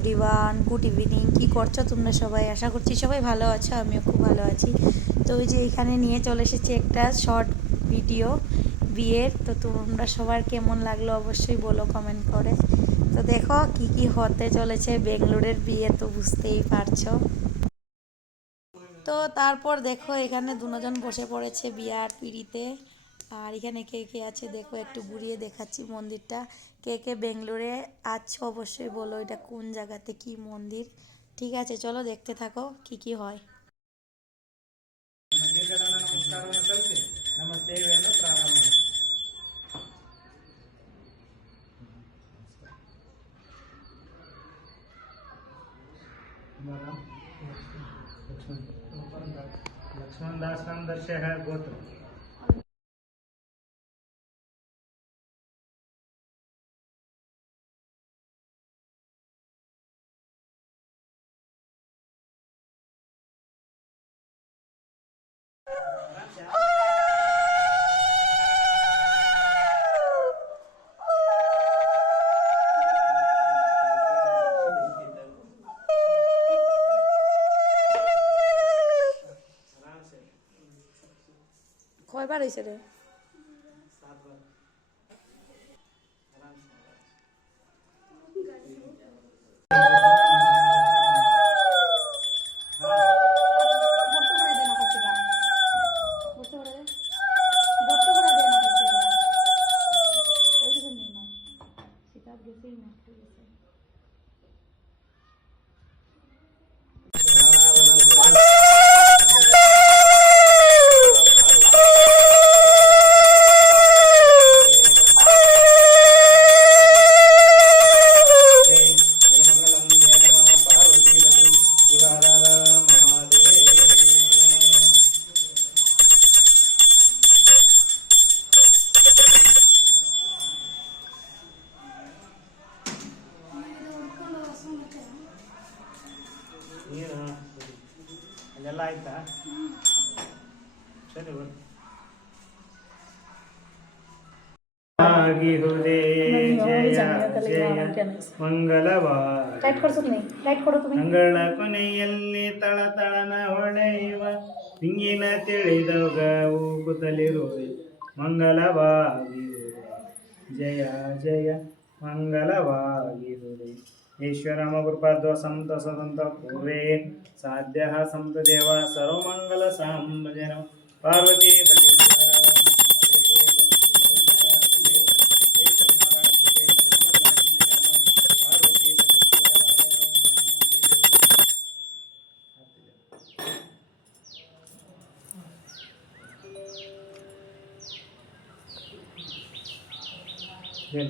Everyone, good evening. কি করছো তোমরা সবাই? আশা করছি সবাই ভালো আছো, আমিও খুব ভালো আছি। তো ওই যে এখানে নিয়ে চলে এসেছি একটা শর্ট ভিডিও বিয়ের। তো তোমরা সবার কেমন লাগলো অবশ্যই বলো কমেন্ট করে। তো দেখো কি কি হতে চলেছে বেঙ্গলোরের বিয়ে, তো বুঝতেই পারছো। তো তারপর দেখো এখানে দুজন বসে পড়েছে বিয়ার পিঁড়িতে। আর এখানে কে কে আছে দেখো, একটু ঘুরিয়ে দেখাচ্ছি মন্দিরটা। কে কে বেঙ্গলোরে আছো অবশ্যই বলো এটা কোন জায়গাতে, কি মন্দির। ঠিক আছে, চলো দেখতে থাকো কি কি হয়। ನಮಸ್ಕಾರವನ್ನು ಸಲ್ಲಿಸಿ ನಮ್ಮ ಸೇವೆಯನ್ನು ಪ್ರಾರಂಭ ಮಾಡಿ. लक्ष्मण दास का दर्शय है गोत्र. কয়বার হয়েছে রে? ಅಲ್ಲೆಲ್ಲ ಆಯ್ತಾ? ಸರಿ ಬನ್ನಿ. ಆಗಿಹುದೇ ಜಯ ಜಯ ಮಂಗಲವಾದ ಮಂಗಳ ಕೊನೆಯಲ್ಲಿ ತಳತಳನ ಹೊಳೆಯುವ ಹಿಂಗಿನ ತಿಳಿದವ ಊಕುತ್ತಲಿರುವೆ ಮಂಗಲವಾಗಿರುವೆ ಜಯ ಜಯ ಮಂಗಲವಾಗಿರುವೆ. ಈಶ್ವರಮ ಕೃಪಾದ್ವ ಸಂತ ಸದಂತ ಪೂರ್ವೇ ಸಾಧ್ಯ ಸಂತ ದೇವ ಸರ್ವಮಂಗಲ ಸಾಂಬಜನ ಪಾರ್ವತಿ ಪತಿ Bien.